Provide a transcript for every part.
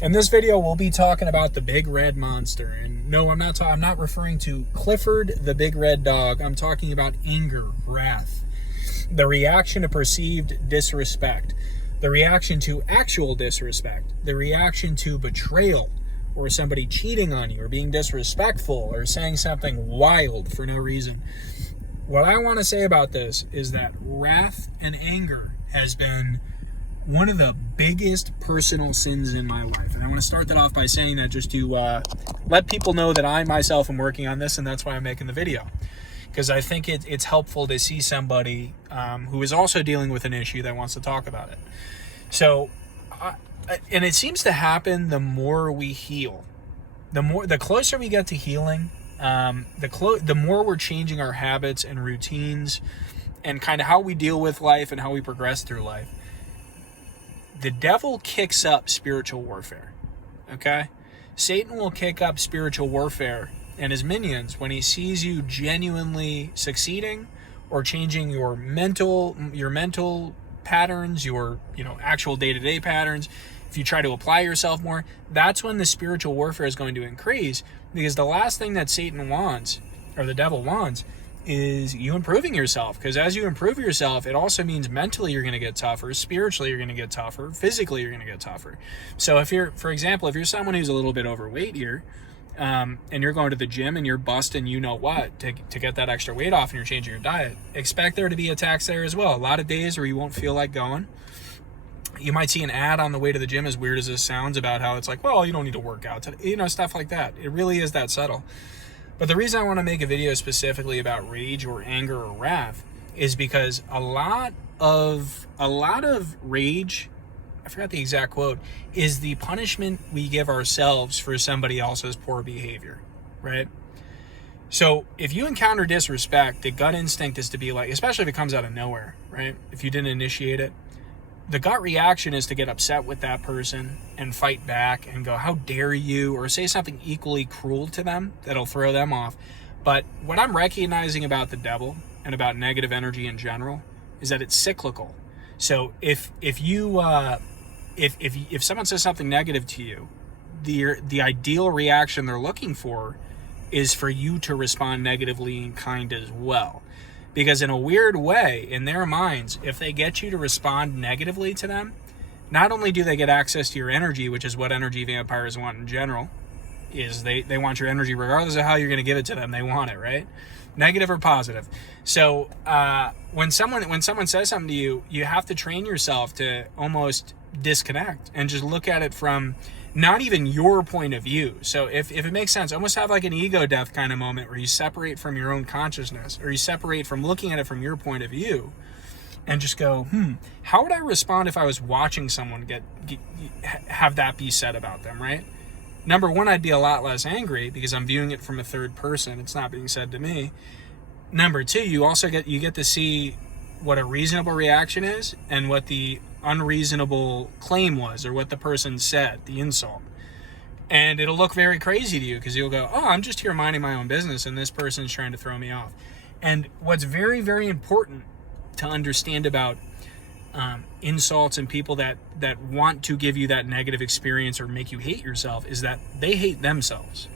In this video, we'll be talking about the big red monster. And no, I'm not referring to Clifford the big red dog. I'm talking about anger, wrath, the reaction to perceived disrespect, the reaction to actual disrespect, the reaction to betrayal, or somebody cheating on you, or being disrespectful, or saying something wild for no reason. What I want to say about this is that wrath and anger has been one of the biggest personal sins in my life. And I want to start that off by saying that just to let people know that I myself am working on this, and that's why I'm making the video. Because I think it's helpful to see somebody who is also dealing with an issue that wants to talk about it. So, and it seems to happen the more we heal. The closer we get to healing, the more we're changing our habits and routines and kind of how we deal with life and how we progress through life. The devil kicks up spiritual warfare, okay? Satan will kick up spiritual warfare and his minions when he sees you genuinely succeeding or changing your mental patterns, your actual day-to-day patterns. If you try to apply yourself more, that's when the spiritual warfare is going to increase, because the last thing that Satan wants, or the devil wants, is you improving yourself. Because as you improve yourself, it also means mentally you're going to get tougher, spiritually you're going to get tougher, physically you're going to get tougher. So if you're, for example, if you're someone who's a little bit overweight here, and you're going to the gym and you're busting to get that extra weight off, and you're changing your diet, expect there to be attacks there as well. A lot of days where you won't feel like going. You might see an ad on the way to the gym, as weird as this sounds, about how it's like, well, you don't need to work out today, stuff like that. It really is that subtle. But the reason I want to make a video specifically about rage or anger or wrath is because a lot of rage, I forgot the exact quote, is the punishment we give ourselves for somebody else's poor behavior, right? So if you encounter disrespect, the gut instinct is to be like, especially if it comes out of nowhere, right? If you didn't initiate it, the gut reaction is to get upset with that person and fight back and go, how dare you, or say something equally cruel to them that'll throw them off. But what I'm recognizing about the devil and about negative energy in general is that it's cyclical. So if someone says something negative to you, the ideal reaction they're looking for is for you to respond negatively in kind as well. Because in a weird way, in their minds, if they get you to respond negatively to them, not only do they get access to your energy, which is what energy vampires want in general, is they want your energy regardless of how you're going to give it to them. They want it, right? Negative or positive. So when someone says something to you, you have to train yourself to almost disconnect and just look at it from not even your point of view. So if it makes sense, almost have like an ego death kind of moment where you separate from your own consciousness, or you separate from looking at it from your point of view, and just go, how would I respond if I was watching someone have that be said about them, right? Number one, I'd be a lot less angry because I'm viewing it from a third person. It's not being said to me. Number two, you get to see what a reasonable reaction is and what the unreasonable claim was, or what the person said, the insult. And it'll look very crazy to you because you'll go, oh, I'm just here minding my own business and this person's trying to throw me off. And what's very, very important to understand about insults and people that want to give you that negative experience or make you hate yourself is that they hate themselves.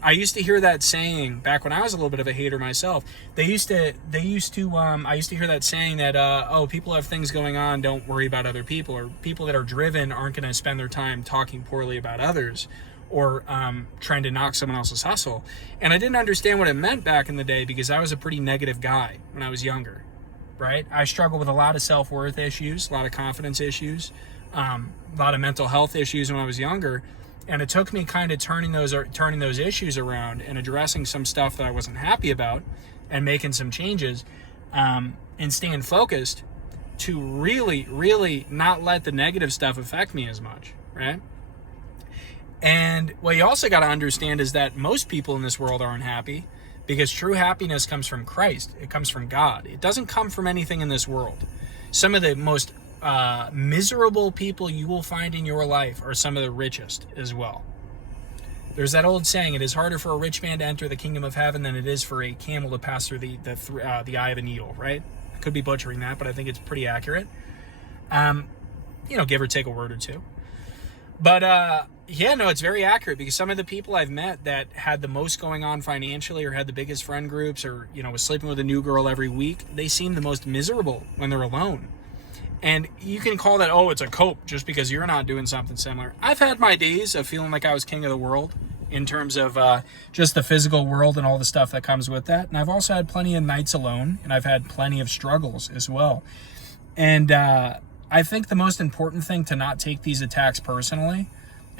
I used to hear that saying back when I was a little bit of a hater myself. I used to hear that saying that, people have things going on, don't worry about other people, or people that are driven aren't going to spend their time talking poorly about others, or trying to knock someone else's hustle. And I didn't understand what it meant back in the day because I was a pretty negative guy when I was younger, right? I struggled with a lot of self-worth issues, a lot of confidence issues, a lot of mental health issues when I was younger. And it took me kind of turning those issues around and addressing some stuff that I wasn't happy about and making some changes, and staying focused to really, really not let the negative stuff affect me as much, right? And what you also got to understand is that most people in this world aren't happy because true happiness comes from Christ. It comes from God. It doesn't come from anything in this world. Some of the most miserable people you will find in your life are some of the richest as well. There's that old saying, it is harder for a rich man to enter the kingdom of heaven than it is for a camel to pass through the eye of a needle, right? I could be butchering that, but I think it's pretty accurate. Give or take a word or two. But yeah, no, it's very accurate, because some of the people I've met that had the most going on financially, or had the biggest friend groups, or, you know, was sleeping with a new girl every week, they seem the most miserable when they're alone. And you can call that, oh, it's a cope, just because you're not doing something similar. I've had my days of feeling like I was king of the world in terms of just the physical world and all the stuff that comes with that. And I've also had plenty of nights alone, and I've had plenty of struggles as well. And I think the most important thing, to not take these attacks personally,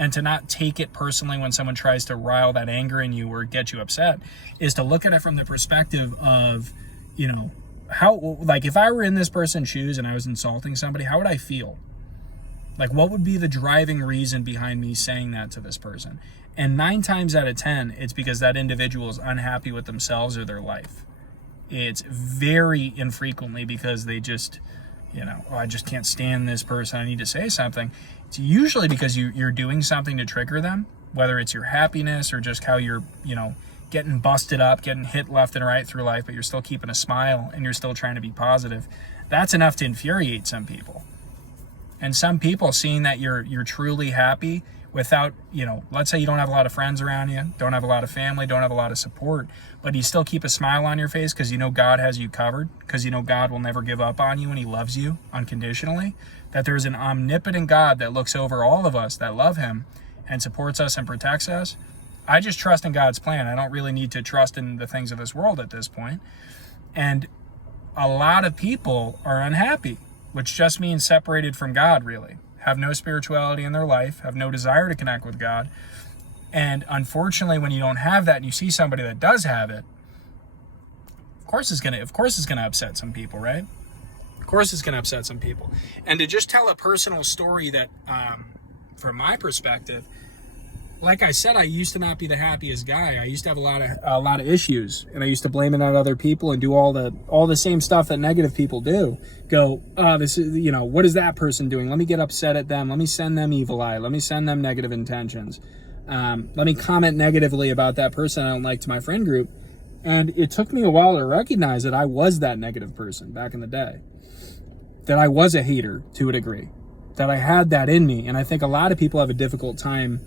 and to not take it personally when someone tries to rile that anger in you or get you upset, is to look at it from the perspective of, you know, how, like, if I were in this person's shoes and I was insulting somebody, how would I feel? Like, what would be the driving reason behind me saying that to this person? And 9 times out of 10, it's because that individual is unhappy with themselves or their life. It's very infrequently because they just, you know, oh, I just can't stand this person, I need to say something. It's usually because you're doing something to trigger them, whether it's your happiness or just how you're, you know, getting busted up, getting hit left and right through life, but you're still keeping a smile and you're still trying to be positive. That's enough to infuriate some people. And some people, seeing that you're truly happy without, you know, let's say you don't have a lot of friends around you, don't have a lot of family, don't have a lot of support, but you still keep a smile on your face because you know God has you covered, because you know God will never give up on you and he loves you unconditionally, that there's an omnipotent God that looks over all of us that love him and supports us and protects us. I just trust in God's plan. I don't really need to trust in the things of this world at this point. And a lot of people are unhappy, which just means separated from God, really. Have no spirituality in their life, have no desire to connect with God. And unfortunately, when you don't have that and you see somebody that does have it, of course it's gonna upset some people, right? Of course it's gonna upset some people. And to just tell a personal story that, from my perspective, like I said, I used to not be the happiest guy. I used to have a lot of issues, and I used to blame it on other people and do all the same stuff that negative people do. Go, oh, this is, you know, what is that person doing? Let me get upset at them. Let me send them evil eye. Let me send them negative intentions. Let me comment negatively about that person I don't like to my friend group. And it took me a while to recognize that I was that negative person back in the day. That I was a hater to a degree. That I had that in me. And I think a lot of people have a difficult time,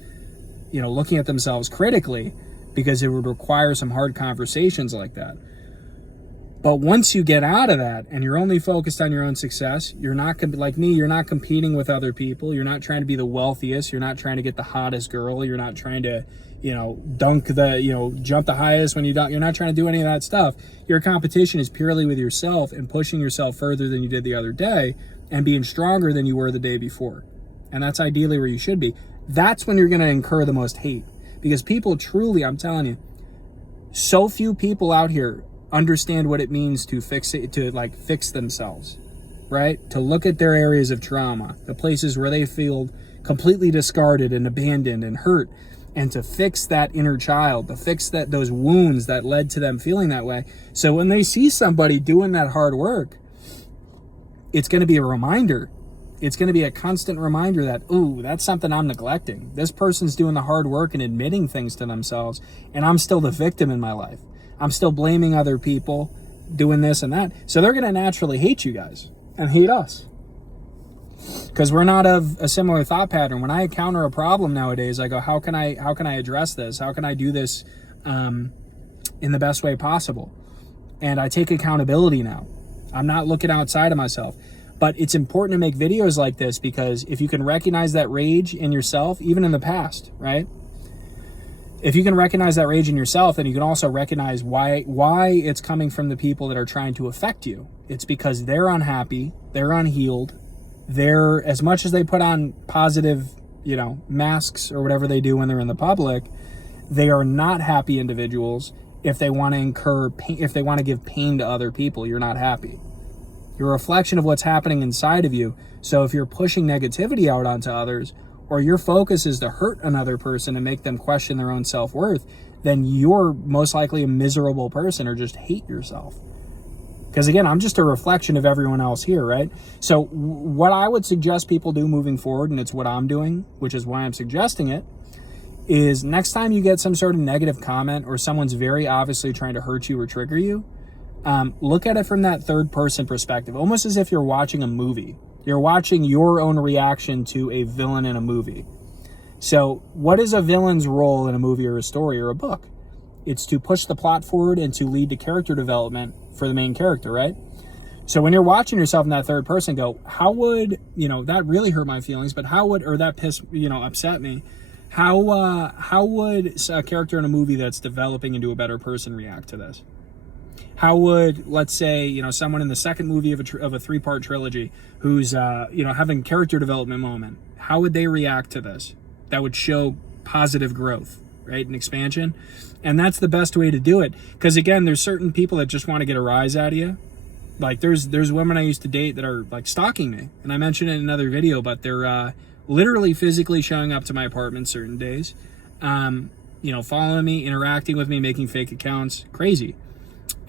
you know, looking at themselves critically, because it would require some hard conversations like that. But once you get out of that and you're only focused on your own success, you're not like me, you're not competing with other people. You're not trying to be the wealthiest. You're not trying to get the hottest girl. You're not trying to, you know, jump the highest when you don't. You're not trying to do any of that stuff. Your competition is purely with yourself and pushing yourself further than you did the other day and being stronger than you were the day before. And that's ideally where you should be. That's when you're going to incur the most hate, because people truly, I'm telling you, so few people out here understand what it means to fix themselves, right? To look at their areas of trauma, the places where they feel completely discarded and abandoned and hurt, and to fix that inner child, to fix those wounds that led to them feeling that way. So when they see somebody doing that hard work, it's going to be a reminder. It's going to be a constant reminder that, ooh, that's something I'm neglecting. This person's doing the hard work and admitting things to themselves, and I'm still the victim in my life. I'm still blaming other people, doing this and that. So they're going to naturally hate you guys and hate us, because we're not of a similar thought pattern. When I encounter a problem nowadays, I go, how can I address this? How can I do this in the best way possible? And I take accountability now. I'm not looking outside of myself. But it's important to make videos like this, because if you can recognize that rage in yourself, even in the past, right? If you can recognize that rage in yourself, then you can also recognize why it's coming from the people that are trying to affect you. It's because they're unhappy, they're unhealed, they're, as much as they put on positive, you know, masks or whatever they do when they're in the public, they are not happy individuals. If they want to incur pain, if they want to give pain to other people, you're not happy. You're a reflection of what's happening inside of you. So if you're pushing negativity out onto others, or your focus is to hurt another person and make them question their own self-worth, then you're most likely a miserable person or just hate yourself. Because again, I'm just a reflection of everyone else here, right? So what I would suggest people do moving forward, and it's what I'm doing, which is why I'm suggesting it, is next time you get some sort of negative comment or someone's very obviously trying to hurt you or trigger you, look at it from that third person perspective, almost as if you're watching a movie. You're watching your own reaction to a villain in a movie. So what is a villain's role in a movie or a story or a book? It's to push the plot forward and to lead to character development for the main character, right? So when you're watching yourself in that third person, go, how would, that really hurt my feelings, but how would, or that upset me. How would a character in a movie that's developing into a better person react to this? How would, let's say, someone in the second movie of a three-part trilogy who's, having character development moment, how would they react to this? That would show positive growth, right? And expansion. And that's the best way to do it. Because again, there's certain people that just want to get a rise out of you. Like there's women I used to date that are like stalking me. And I mentioned it in another video, but they're literally physically showing up to my apartment certain days. Following me, interacting with me, making fake accounts. Crazy.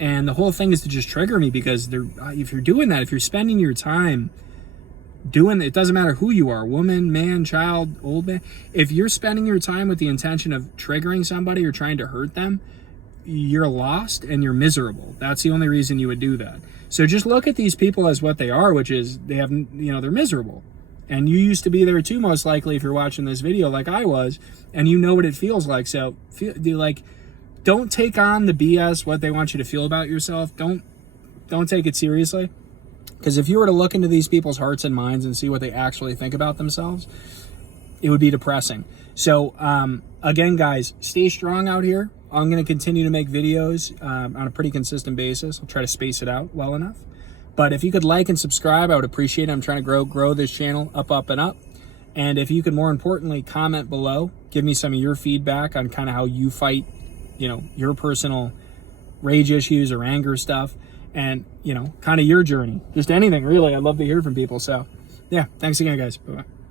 And the whole thing is to just trigger me, because if you're doing that, if you're spending your time doing it, doesn't matter who you are, woman, man, child, old man, if you're spending your time with the intention of triggering somebody or trying to hurt them, you're lost and you're miserable. That's the only reason you would do that. So just look at these people as what they are, which is they're miserable. And you used to be there too, most likely, if you're watching this video like I was, and you know what it feels like. So don't take on the BS, what they want you to feel about yourself. Don't take it seriously. Because if you were to look into these people's hearts and minds and see what they actually think about themselves, it would be depressing. So again, guys, stay strong out here. I'm going to continue to make videos on a pretty consistent basis. I'll try to space it out well enough. But if you could like and subscribe, I would appreciate it. I'm trying to grow this channel up, and up. And if you could, more importantly, comment below, give me some of your feedback on kind of how you fight, your personal rage issues or anger stuff, and, kind of your journey. Just anything, really. I'd love to hear from people. So, yeah, thanks again, guys. Bye-bye.